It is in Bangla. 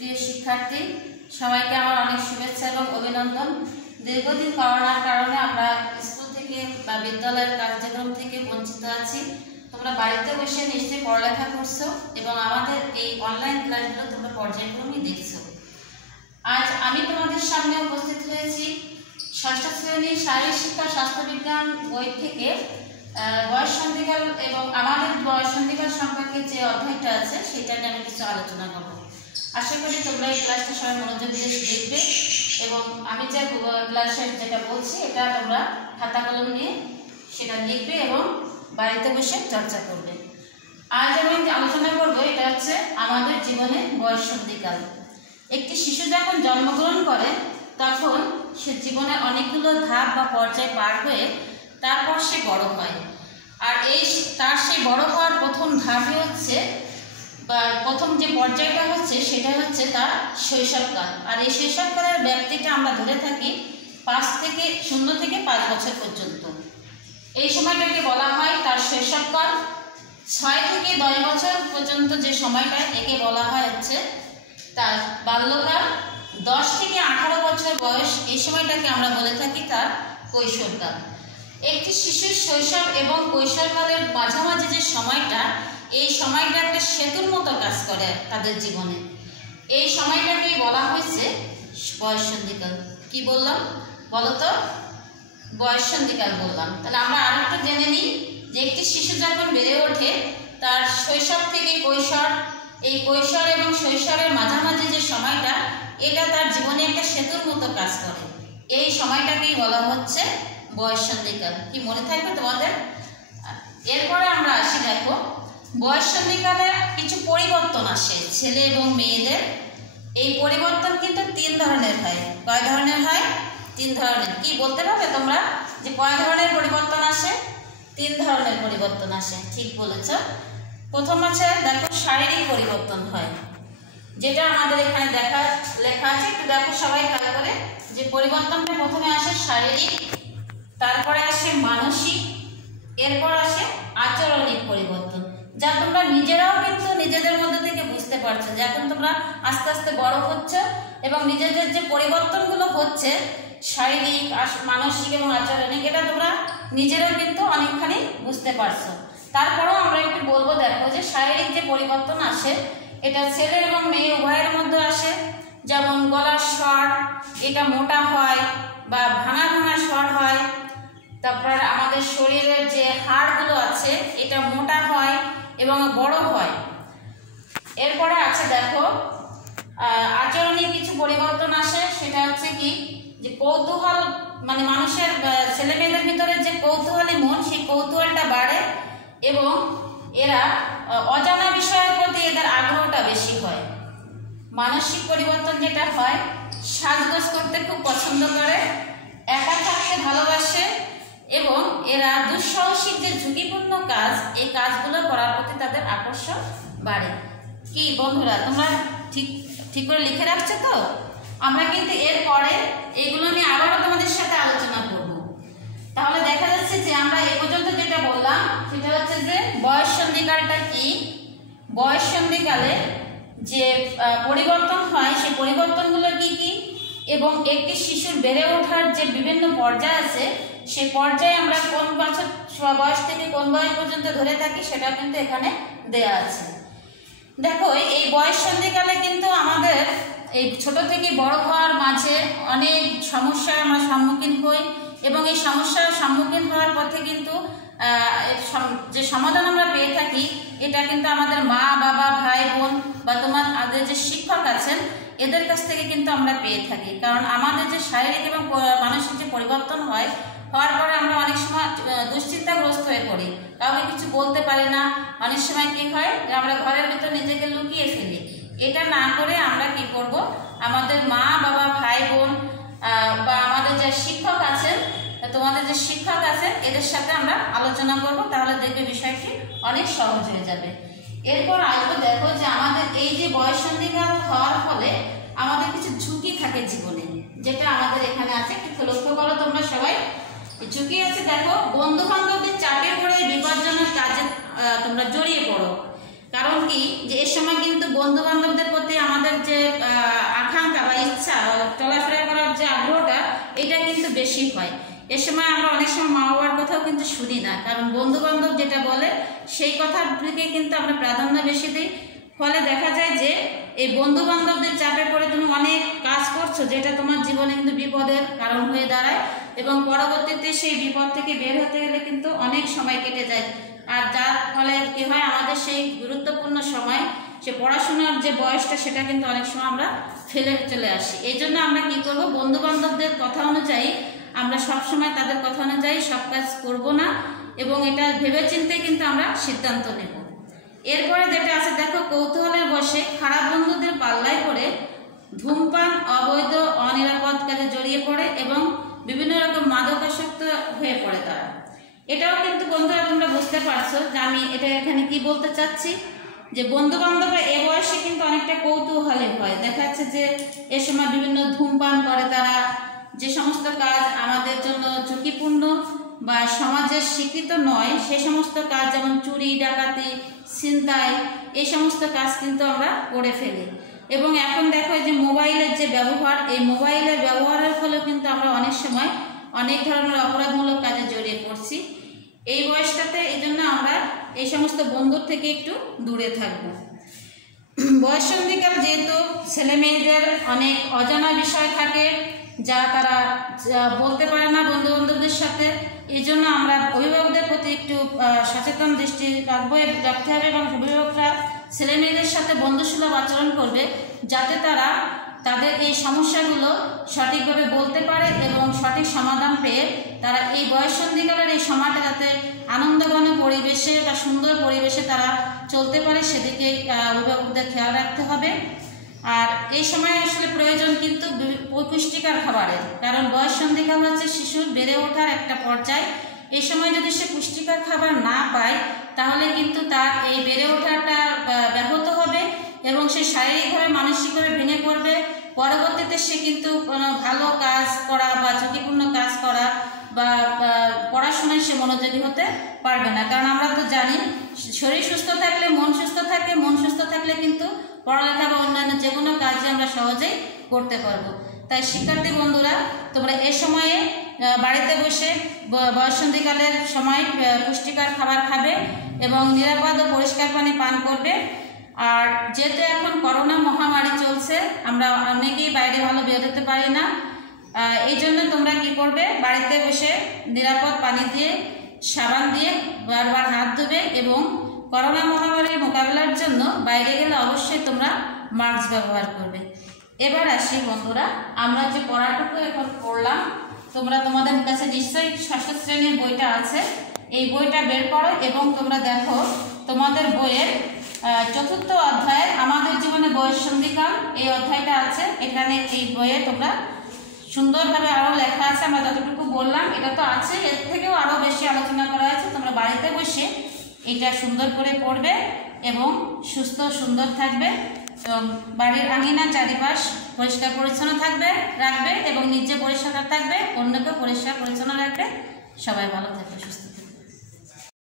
প্রিয় শিক্ষার্থী, সবাইকে আমার অনেক শুভেচ্ছা এবং অভিনন্দন। দীর্ঘদিন করোনার কারণে আমরা স্কুল থেকে বা বিদ্যালয়ের কার্যক্রম থেকে বঞ্চিত আছি। তোমরা বাড়িতে বসে নিশ্চয়ই পড়ালেখা করছো এবং আমাদের এই অনলাইন ক্লাসগুলো তোমরা পর্যায়ক্রমেই দেখছো। আজ আমি তোমাদের সামনে উপস্থিত হয়েছি ষষ্ঠ শ্রেণীর শারীরিক শিক্ষা স্বাস্থ্যবিজ্ঞান বই থেকে বয়স সন্ধিকাল এবং আমাদের বয়স সন্ধিকাল সম্পর্কে যে অধ্যায়টা আছে সেটা নিয়ে আমি কিছু আলোচনা করব। আশা করি তোমরা এই ক্লাসটা সবাই মনোযোগ দিয়ে দেখবে এবং আমি যে ক্লাসের যেটা বলছি এটা তোমরা খাতা কলম নিয়ে সেটা লিখবে এবং বাড়িতে বসে চর্চা করবে। আজ আমি আলোচনা করব এটা হচ্ছে আমাদের জীবনে বয়স সন্ধিকাল। একটি শিশু যখন জন্মগ্রহণ করে তখন সে জীবনে অনেকগুলো ধাপ বা পর্যায় পার হয়ে তারপর সে বড় হয়। আর তার সেই বড় হওয়ার প্রথম ধাপই হচ্ছে বা প্রথম যে পর্যায়টা হচ্ছে সেটা হচ্ছে তার শৈশবকাল। আর এই শৈশবকালের ব্যক্তিটা আমরা ধরে থাকি 0 থেকে 5 বছর পর্যন্ত। এই সময়টাকে বলা হয় তার শৈশবকাল। 6 থেকে 10 বছর পর্যন্ত যে সময়টা একে বলা হয় হচ্ছে তার বাল্যকাল। 10 থেকে 18 বছর বয়স এই সময়টাকে আমরা বলে থাকি তার কৈশোরকাল। একটি শিশুর শৈশব এবং কৈশোরকালের মাঝামাঝি যে সময়টা, এই সময়টা একটা সেতুর মতো কাজ করে তাদের জীবনে। এই সময়টাকেই বলা হয়েছে বয়স সন্ধিকাল। কি বললাম বলো তো? বয়স সন্ধিকাল বললাম। তাহলে আমরা আরেকটু জেনে নিই যে একটি শিশু যখন বেড়ে ওঠে তার শৈশব থেকে কৈশোর, এই কৈশোর এবং শৈশবের মাঝামাঝি যে সময়টা, এটা তার জীবনে একটা সেতুর মতো কাজ করে। এই সময়টাকেই বলা হচ্ছে বয়স সন্ধিকাল। কি মনে থাকবে তোমাদের? এরপরে আমরা আসি, দেখো বয়স সন্ধিকালে কিছু পরিবর্তন আসে ছেলে এবং মেয়েদের। এই পরিবর্তন কিন্তু 3 ধরনের হয়। কয় ধরনের হয়? 3 ধরনের। কি বলতে পারবে তোমরা যে কয় ধরনের পরিবর্তন আসে? 3 ধরনের পরিবর্তন আসে। ঠিক বলেছ। প্রথম আছে দেখো শারীরিক পরিবর্তন হয়, যেটা আমাদের এখানে লেখা আছে। একটু দেখো সবাই ভালো করে যে পরিবর্তনটা প্রথমে আসে শারীরিক, তারপরে আসে মানসিক, এরপর আসে আচরণিক পরিবর্তন, যা তোমরা নিজেরাও কিন্তু নিজেদের মধ্যে থেকে বুঝতে পারছো যে এখন তোমরা আস্তে আস্তে বড় হচ্ছ এবং নিজেদের যে পরিবর্তনগুলো হচ্ছে শারীরিক, মানসিক এবং আচরণিক, এটা তোমরা নিজেরাও কিন্তু অনেকখানি বুঝতে পারছো। তারপরেও আমরা একটু বলবো, দেখো যে শারীরিক যে পরিবর্তন আসে এটা ছেলে এবং মেয়ে উভয়ের মধ্যে আসে। যেমন গলার স্বর এটা মোটা হয় বা ভাঙা ভাঙা স্বর হয়। তারপর আমাদের শরীরের যে হাড়গুলো আছে এটা মোটা হয় এবং বড় হয়। এরপরে আছে দেখো আচরণিক কিছু পরিবর্তন আসে। সেটা হচ্ছে কি যে কৌতূহল, মানে মানুষের ছেলে মেয়েদের ভিতরে যে কৌতূহলী মন, সেই কৌতূহলটা বাড়ে এবং এরা অজানা বিষয়ের প্রতি এদের আগ্রহটা বেশি হয়। মানসিক পরিবর্তন যেটা হয়, সাজগোজ করতে খুব পছন্দ করে, একা থাকতে ভালোবাসে এবং এরা দুঃসাহসিক যে ঝুঁকিপূর্ণ কাজ, এই কাজগুলো করার প্রতি তাদের আকর্ষণ বাড়ে। কি বন্ধুরা, তোমরা ঠিক করে লিখে রাখছো তো? আমরা কিন্তু এরপরে এগুলো নিয়ে আবারও তোমাদের সাথে আলোচনা করব। তাহলে দেখা যাচ্ছে যে আমরা এ পর্যন্ত যেটা বললাম সেটা হচ্ছে যে বয়স সন্ধিকালটা কি, বয়স সন্ধিকালে যে পরিবর্তন হয় সেই পরিবর্তনগুলো কি কি, এবং একটি শিশুর বেড়ে ওঠার যে বিভিন্ন পর্যায় আছে সেই পর্যায়ে আমরা কোন বছর বয়স থেকে কোন বয়স পর্যন্ত ধরে থাকি সেটা কিন্তু এখানে দেয়া আছে। দেখো এই বয়স সন্ধিকালে কিন্তু আমাদের এই ছোট থেকে বড় হওয়ার মাঝে অনেক সমস্যার আমরা সম্মুখীন হই এবং এই সমস্যার সম্মুখীন হওয়ার পথে কিন্তু যে সমাধান আমরা পেয়ে থাকি এটা কিন্তু আমাদের মা বাবা, ভাই বোন বা তোমাদের যে শিক্ষক আছেন এদের কাছ থেকে কিন্তু আমরা পেয়ে থাকি। কারণ আমাদের যে শারীরিক এবং মানসিক যে পরিবর্তন হওয়ার পরে আমরা অনেক সময় দুশ্চিন্তাগ্রস্ত হয়ে পড়ি, কাউকে কিছু বলতে পারি না। অনেক সময় কি হয় আমরা ঘরের ভিতর নিজেকে লুকিয়ে ফেলি। এটা না করে আমরা কি করব, আমাদের মা বাবা, ভাই বোন বা আমাদের যে শিক্ষক আছেন, তোমাদের যে শিক্ষক আছেন এদের সাথে আমরা আলোচনা করব, তাহলে দেখবে বিষয়টি অনেক সহজ হয়ে যাবে। এরপর আসবো, দেখো যে আমাদের এই যে বয়স সন্ধিকাল হওয়ার ফলে আমাদের কিছু ঝুঁকি থাকে জীবনে, যেটা আমাদের এখানে আছে। একটু লক্ষ্য করো তোমরা সবাই। ঝুঁকি আছে, দেখো বন্ধু বান্ধবদের চাপে পড়ে বিপজ্জনক কাজে তোমরা জড়িয়ে পড়ো। কারণ কি যে এর সময় কিন্তু বন্ধু বান্ধবদের প্রতি আমাদের যে বেশি হয়। এ সময় আমরা অনেক সময় মা বাবার কথাও কিন্তু শুনি না, কারণ বন্ধু বান্ধব যেটা বলে সেই কথার দিকে কিন্তু আমরা প্রাধান্য বেশি দিই। ফলে দেখা যায় যে এই বন্ধু বান্ধবদের চাপে পড়ে তুমি অনেক কাজ করছো যেটা তোমার জীবনে কিন্তু বিপদের কারণ হয়ে দাঁড়ায়, এবং পরবর্তীতে সেই বিপদ থেকে বের হতে গেলে কিন্তু অনেক সময় কেটে যায়। আর যার ফলে কি হয়, আমাদের সেই গুরুত্বপূর্ণ সময়, সে পড়াশোনার যে বয়সটা, সেটা কিন্তু অনেক সময় আমরা ফেলে চলে আসি। এই জন্য আমরা কি করব, বন্ধু বান্ধবদের কথা অনুযায়ী আমরা সবসময় তাদের কথা অনুযায়ী সব কাজ করব না, এবং এটা ভেবেচিন্তে কিন্তু আমরা সিদ্ধান্ত নেব। এরপরে যেটা আছে দেখো, কৌতূহলের বশে খারাপ বন্ধুদের পাল্লায় পড়ে ধূমপান, অবৈধ অনিরাপদ কাজে জড়িয়ে পড়ে এবং বিভিন্ন রকম মাদকাসক্ত হয়ে পড়ে তারা। এটাও কিন্তু বন্ধুরা তোমরা বুঝতে পারছো যে আমি এটা এখানে কি বলতে চাচ্ছি, যে বন্ধু বান্ধবরা এ বয়সে কিন্তু অনেকটা কৌতূহলী হয়। দেখা যাচ্ছে যে এ সময় বিভিন্ন ধূমপান করে তারা, যে সমস্ত কাজ আমাদের জন্য ঝুঁকিপূর্ণ বা সমাজের স্বীকৃত নয় সে সমস্ত কাজ, যেমন চুরি, ডাকাতি, ছিনতাই, এই সমস্ত কাজ কিন্তু আমরা করে ফেলি। এবং এখন দেখো যে মোবাইলের যে ব্যবহার, এই মোবাইলের ব্যবহারের ফলে কিন্তু আমরা অনেক সময় অনেক ধরনের অপরাধমূলক কাজে জড়িয়ে পড়ছি এই বয়সটাতে। এই জন্য আমরা এই সমস্ত বন্ধুর থেকে একটু দূরে থাকব। বয়ঃসন্ধিকাল যেহেতু ছেলে মেয়েদের অনেক অজানা বিষয় থাকে যা তারা বলতে পারে না বন্ধু বান্ধবদের সাথে, এই জন্য আমরা অভিভাবকদের প্রতি একটু সচেতন দৃষ্টি রাখতে হবে, এবং অভিভাবকরা ছেলে মেয়েদের সাথে বন্ধুসুলভ আচরণ করবে যাতে তারা তাদের এই সমস্যাগুলো সঠিকভাবে বলতে পারে এবং সঠিক সমাধান পেয়ে তারা এই বয়ঃসন্ধিকালের এই সময়টা যাতে আনন্দঘন পরিবেশে বা সুন্দর পরিবেশে তারা চলতে পারে সেদিকে অভিভাবকদের খেয়াল রাখতে হবে। আর এই সময় আসলে প্রয়োজন কিন্তু পুষ্টিকর খাবারের, কারণ বয়ঃসন্ধিকাল হচ্ছে শিশুর বেড়ে ওঠার একটা পর্যায়। এই সময় যদি সে পুষ্টিকর খাবার না পায় তাহলে কিন্তু তার এই বেড়ে ওঠাটা ব্যাহত হবে এবং সে শারীরিকভাবে মানসিকভাবে ভেঙে পড়বে। পরবর্তীতে সে কিন্তু কোনো ভালো কাজ করা বা ঝুঁকিপূর্ণ কাজ করা বা পড়াশোনায় সে মনোযোগী হতে পারবে না, কারণ আমরা তো জানি শরীর সুস্থ থাকলে মন সুস্থ থাকে, মন সুস্থ থাকলে কিন্তু পড়ালেখা বা অন্যান্য যে কোনো কাজে আমরা সহজেই করতে পারবো। তাই শিক্ষার্থী বন্ধুরা, তোমরা এ সময়ে বাড়িতে বসে বয়ঃসন্ধিকালের সময় পুষ্টিকর খাবার খাবে এবং নিরাপদ ও পরিষ্কার পানি পান করবে। আর যেহেতু এখন করোনা মহামারী চলছে, আমরা অনেকেই বাইরে ভালো বেরোতে পারি না, এই জন্য তোমরা কি করবে, বাড়িতে বসে নিরাপদ পানি দিয়ে সাবান দিয়ে বারবার হাত ধুবে এবং করোনা মহামারীর মোকাবেলার জন্য বাইরে গেলে অবশ্যই তোমরা মাস্ক ব্যবহার করবে। এবার আসি বন্ধুরা, আমরা যে পড়াটুকু এখন পড়লাম, তোমরা তোমাদের কাছে নিশ্চয়ই ষষ্ঠ শ্রেণীর বইটা আছে, এই বইটা বের করো এবং তোমরা দেখো তোমাদের বইয়ের চতুর্থ অধ্যায়ে আমাদের জীবনে বয়ঃসন্ধিকাল এই অধ্যায়টা আছে। এখানে এই বইয়ে তোমরা সুন্দরভাবে আরও লেখা আছে, আমরা যতটুকু বললাম এটা তো আছে, এর থেকেও আরও বেশি আলোচনা করা আছে। তোমরা বাড়িতে বসে এটা সুন্দর করে পড়বে এবং সুস্থ সুন্দর থাকবে, এবং বাড়ির আঙিনা চারিপাশ পরিষ্কার পরিচ্ছন্ন রাখবে এবং নিজে পরিষ্কার থাকবে, অন্যকে পরিষ্কার পরিচ্ছন্ন রাখবে। সবাই ভালো থাকবে, সুস্থ।